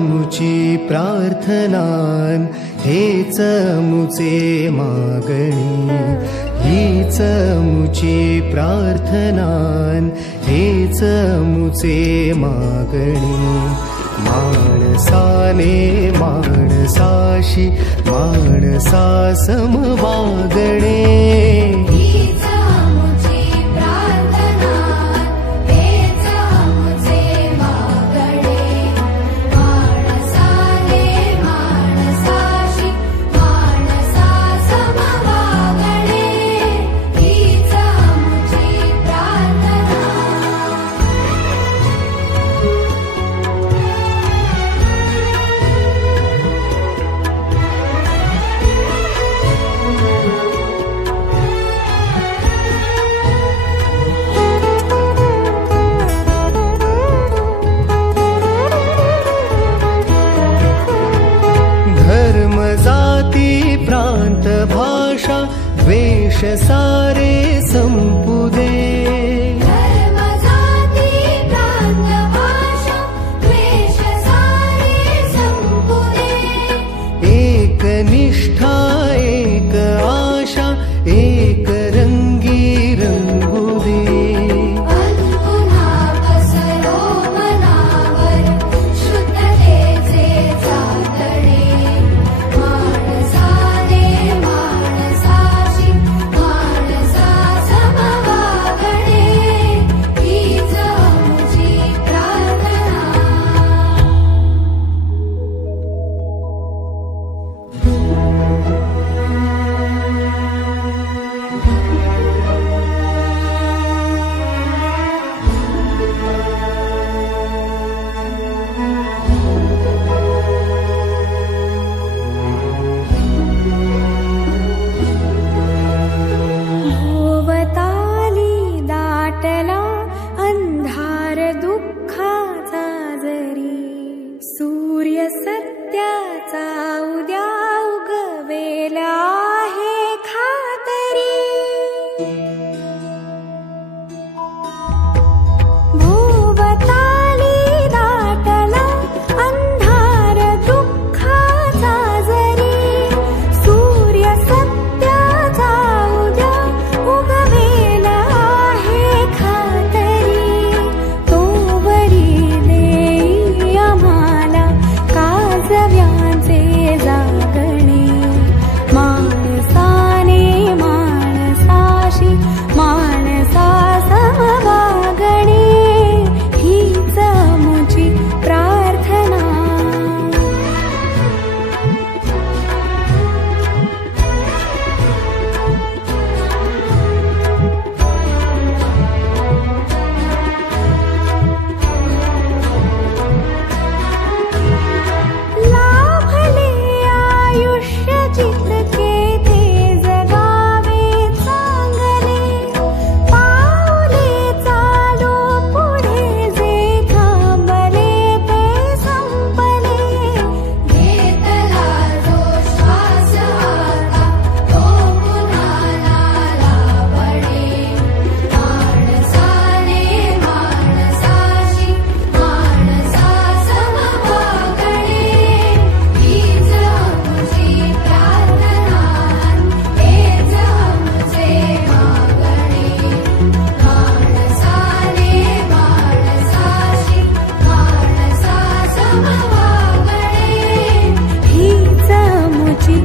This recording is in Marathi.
मुची प्रार्थनान हेच मुचे मागणी हीच मुची प्रार्थनान हेच मुचे मागणी माणसाने माणसाशी माणसा समवागणे प्रांत भाषा वेश सारे संपुदे धर्म जाती प्रांत भाषा वेश सारे संपुदे एक निष्ठा एक आशा एक रंगी रंगुदे सूर्य सत्याचा उद्या उगवेला आहे खातरी भोवताली दाटला अंधार दुःखाचा जरी सूर्य सत्याचा उद्या उगवेला आहे खातरी तो वरी देई आम्हाला काजव्यांचे जागणे माणसाने माणसाशी माणसा समवागणे हीच मुची प्रार्थना लाभले आयुष्य जितके ते जगावे चांगले पावले चालू पुढे जे थांबले ते संपले घेतला जो श्वास आता तो पुन्हा लाभणे माणसाने माणसाशी माणसा समवागणे हीच मुची प्रार्थना हेच मुचे मागणे माणसाने माणसाशी माणसा समवागणे हीच मुची